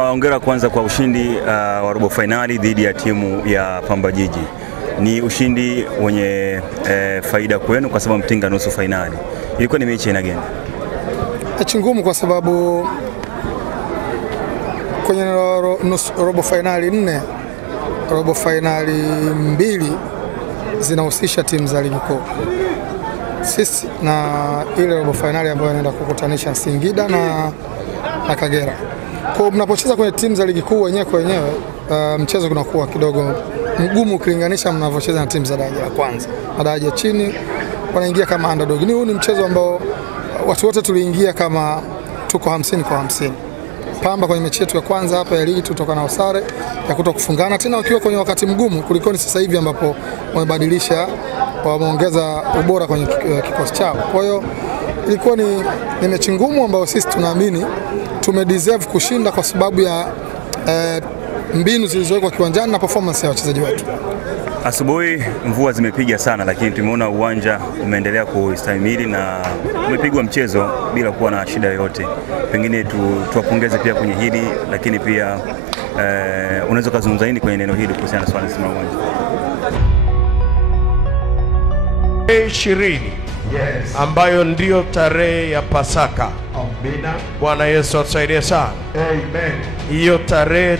Hongera kwanza kwa ushindi wa robo finali dhidi ya timu ya Pamba Jiji. Ni ushindi wenye faida kwenu kwa sababu mtinga nusu finali. Ilikuwa ni mechi aina gani? Mechi ngumu kwa sababu kwenye robo finali 4, robo finali 2 zinahusisha timu za ligi kuu. Sisi na ile robo finali ambayo inaenda kukutanisha Singida na Kagera. Kwa mnapocheza kwenye timu za ligi kuu wenyewe kwa wenyewe, mchezo kunakuwa kidogo mgumu ukilinganisha mnavyocheza na timu za daraja la kwanza. Na daraja chini wanaingia kama underdog. Huu ni mchezo ambao watu wote tuliingia kama tuko 50 kwa 50. Pamba kwenye mechi yetu ya kwanza hapa ya ligi tutoka na usare ya kutokufungana tena wakiwa kwenye wakati mgumu kuliko ni sasa hivi ambapo wamebadilisha, wameongeza ubora kwenye kikosi chao. Kwa hiyo ilikuwa ni mechi ngumu ambayo sisi tunaamini tumedeserve kushinda kwa sababu ya mbinu zilizowekwa kiwanjani na performance ya wachezaji wetu. Asubuhi mvua zimepiga sana, lakini tumeona uwanja umeendelea kustahimili na umepigwa mchezo bila kuwa na shida yoyote. Pengine tuwapongeze pia kwenye hili, lakini pia unaweza kuzungumza nini kwenye neno hili kuhusiana na swala la uwanja? 20 ambayo ndio tarehe ya Pasaka. Amina. Bwana Yesu atusaidie sana. Amen. Hiyo tarehe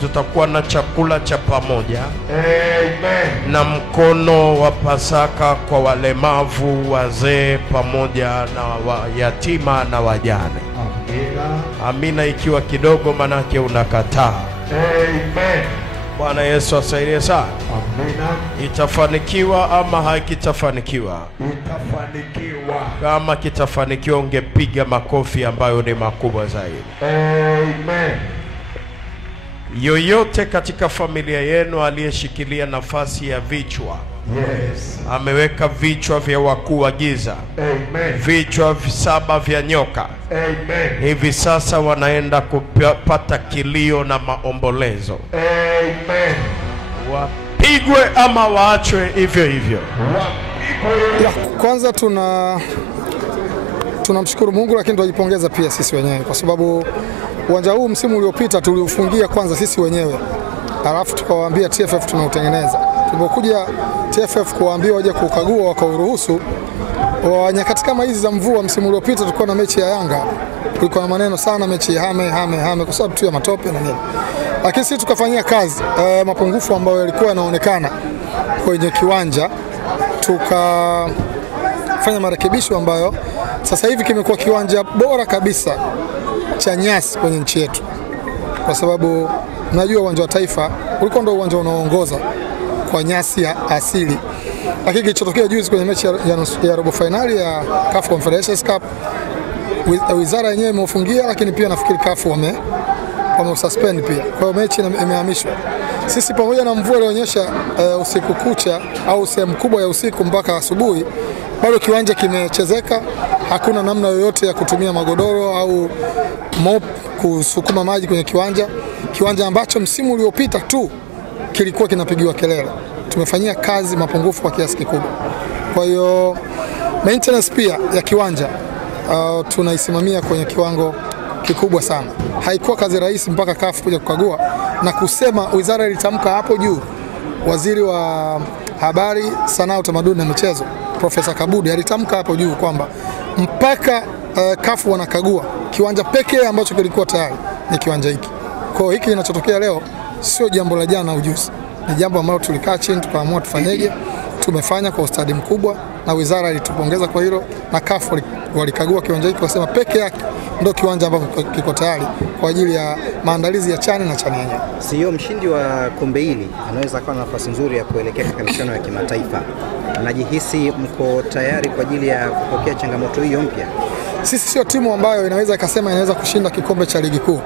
tutakuwa na chakula cha pamoja. Amen. Na mkono wa Pasaka kwa walemavu, wazee pamoja na yatima na wajane. Amina. Amina ikiwa kidogo manake unakataa. Amen. Bwana Yesu atusaidie sana. Amina. Itafanikiwa ama haikitafanikiwa? Itafanikiwa. Kama kitafanikiwa ungepiga makofi ambayo ni makubwa zaidi. Amen. Yoyote katika familia yenu aliyeshikilia nafasi ya vichwa, Yes. ameweka vichwa vya wakuu wa giza, Amen. vichwa 7 vya nyoka, Amen. hivi sasa wanaenda kupata kilio na maombolezo. Amen. Wapigwe ama waachwe hivyo hivyo. Ya, kwanza tunamshukuru Mungu, lakini tunajipongeza pia sisi wenyewe kwa sababu uwanja huu msimu uliopita tuliufungia kwanza sisi wenyewe. Alafu tukawaambia TFF tunautengeneza. Tulipokuja TFF kuwaambia waje kukagua wakauruhusu, nyakati kama hizi za mvua msimu uliopita tulikuwa na mechi ya Yanga. Kulikuwa na maneno sana mechi ya hame kwa sababu tu ya matope na nini. Lakini sisi tukafanyia kazi mapungufu ambayo yalikuwa yanaonekana kwenye kiwanja, tukafanya marekebisho ambayo sasa hivi kimekuwa kiwanja bora kabisa cha nyasi kwenye nchi yetu. Kwa sababu najua uwanja wa Taifa ulikuwa ndio uwanja unaoongoza kwa nyasi ya asili. Lakini kilichotokea juzi kwenye mechi ya robo finali ya CAF Confederations Cup, wizara yenyewe imeufungia, lakini pia nafikiri CAF wamesuspend pia. Kwa hiyo mechi imehamishwa. Sisi pamoja na mvua ilionyesha usiku kucha au sehemu kubwa ya usiku mpaka asubuhi, bado kiwanja kimechezeka. Hakuna namna yoyote ya kutumia magodoro au mop kusukuma maji kwenye kiwanja ambacho msimu uliopita tu kilikuwa kinapigiwa kelele. Tumefanyia kazi mapungufu kwa kiasi kikubwa. Kwa hiyo maintenance pia ya kiwanja tunaisimamia kwenye kiwango kikubwa sana. Haikuwa kazi rahisi mpaka CAF kuja kukagua na kusema, wizara ilitamka hapo juu. Waziri wa Habari, Sanaa, Utamaduni na Michezo Profesa Kabudi alitamka hapo juu kwamba mpaka CAF wanakagua, kiwanja pekee ambacho kilikuwa tayari ni kiwanja hiki. Kwa hiyo hiki kinachotokea leo sio jambo la jana au juzi. Ni jambo ambalo tulikaa chini tukaamua tufanyeje. Tumefanya kwa ustadi mkubwa na wizara ilitupongeza kwa hilo, na CAF walikagua kiwanja hiki wakasema peke yake ndio kiwanja ambacho kiko tayari kwa ajili ya maandalizi ya chani na chani yenyewe. Sio mshindi wa kombe hili anaweza kuwa na nafasi nzuri ya kuelekea katika michuano ya kimataifa. Unajihisi mko tayari kwa ajili ya kupokea changamoto hiyo mpya? Sisi sio timu ambayo inaweza ikasema inaweza kushinda kikombe cha ligi kuu.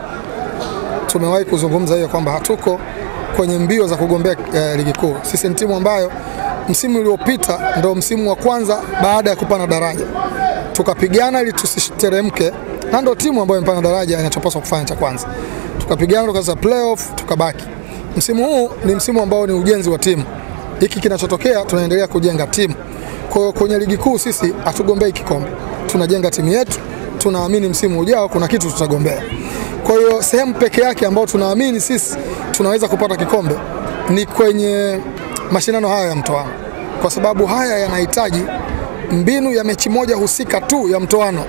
Tumewahi kuzungumza hiyo kwamba hatuko kwenye mbio za kugombea ligi kuu. Sisi ni timu ambayo msimu uliopita ndio msimu wa kwanza baada ya kupanda daraja tukapigana ili tusiteremke, na ndio timu ambayo imepanda daraja inachopaswa kufanya cha kwanza. Tukapigana tukaweza playoff tukabaki. Msimu huu ni msimu ambao ni ujenzi wa timu. Hiki kinachotokea tunaendelea kujenga timu. Kwa hiyo kwenye ligi kuu sisi hatugombei kikombe. Tunajenga timu yetu, tunaamini msimu ujao kuna kitu tutagombea. Kwa Kwa hiyo sehemu peke yake ambayo tunaamini sisi tunaweza kupata kikombe ni kwenye mashindano haya ya mtoano, kwa sababu haya yanahitaji mbinu ya mechi moja husika tu ya mtoano,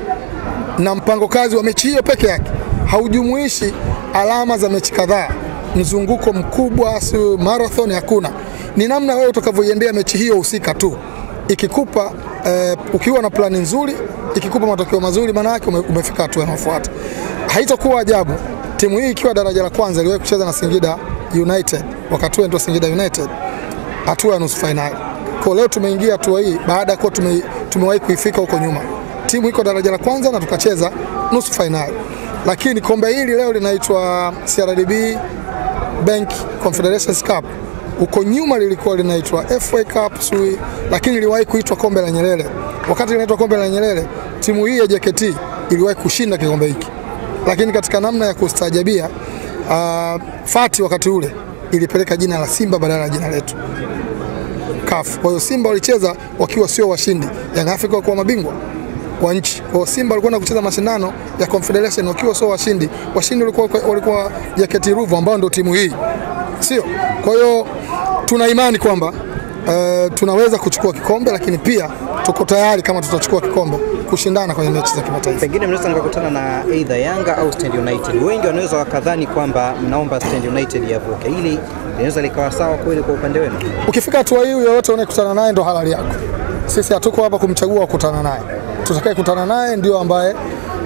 na mpango kazi wa mechi hiyo peke yake haujumuishi alama za mechi kadhaa, mzunguko mkubwa, si marathon, hakuna. Ni namna wewe utakavyoiendea mechi hiyo husika tu. Ikikupa ukiwa na plani nzuri, ikikupa matokeo mazuri, maana yake umefika hatua inayofuata. Haitakuwa ajabu timu hii ikiwa daraja la kwanza iliwahi kucheza na Singida United, wakati huo ndio Singida United, hatua ya nusu finali. Kwa leo tumeingia hatua hii baada ya kuwa tumewahi kuifika huko nyuma. Timu iko daraja la kwanza na tukacheza nusu finali. Lakini kombe hili leo linaitwa CRDB Bank Confederations Cup. Huko nyuma lilikuwa linaitwa FA Cup sui, lakini iliwahi kuitwa kombe la Nyerere. Wakati linaitwa kombe la Nyerere, timu hii ya JKT iliwahi kushinda kikombe hiki. Lakini katika namna ya kustaajabia, Fati wakati ule ilipeleka jina la Simba badala ya jina letu CAF. Kwa hiyo Simba walicheza wakiwa sio washindi, Young Africa kwa mabingwa wa nchi. Kwa hiyo Simba walikuwa kucheza mashindano ya Confederation wakiwa sio washindi. Washindi walikuwa JKT Ruvu ambao ndio timu hii. Sio? Kwa hiyo tuna imani kwamba tunaweza kuchukua kikombe, lakini pia tuko tayari kama tutachukua kikombe kushindana kwenye mechi za kimataifa. Pengine mnaweza mkakutana na either Yanga au Stand United. Wengi wanaweza wakadhani kwamba mnaomba Stand United yavuke. Hili linaweza likawa sawa kweli kwa upande wenu? Ukifika hatua hii, yoyote unayekutana naye ndo halali yako. Sisi hatuko hapa kumchagua kukutana naye. Tutakaye kutana naye ndio ambaye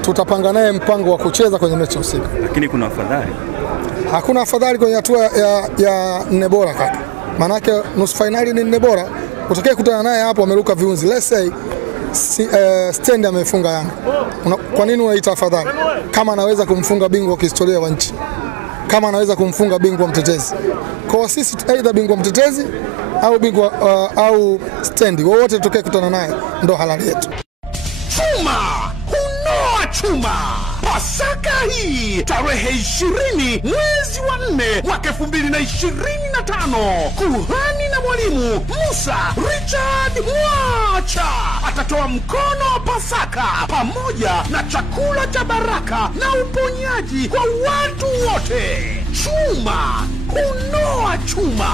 tutapanga naye mpango wa kucheza kwenye mechi husika. Lakini kuna afadhali? Hakuna afadhali kwenye hatua ya nne bora kaka. Manake nusu finali ni nne bora. Utakaye kutana naye hapo ameruka viunzi. Let's say Stand amefunga Yanga. Kwa nini unaita afadhali? Kama anaweza kumfunga bingwa wa kihistoria wa nchi, kama anaweza kumfunga bingwa mtetezi. Kwa sisi aidha bingwa mtetezi au bingwa au Stand, wote tutakaye kutana naye ndo halali yetu. Chuma hunoa chuma. Pasaka hii tarehe 20 mwezi wa 4 mwaka 2025, kuhani na mwalimu Musa Richard Mwacha atatoa mkono wa Pasaka pamoja na chakula cha baraka na uponyaji kwa watu wote. Chuma hunoa chuma.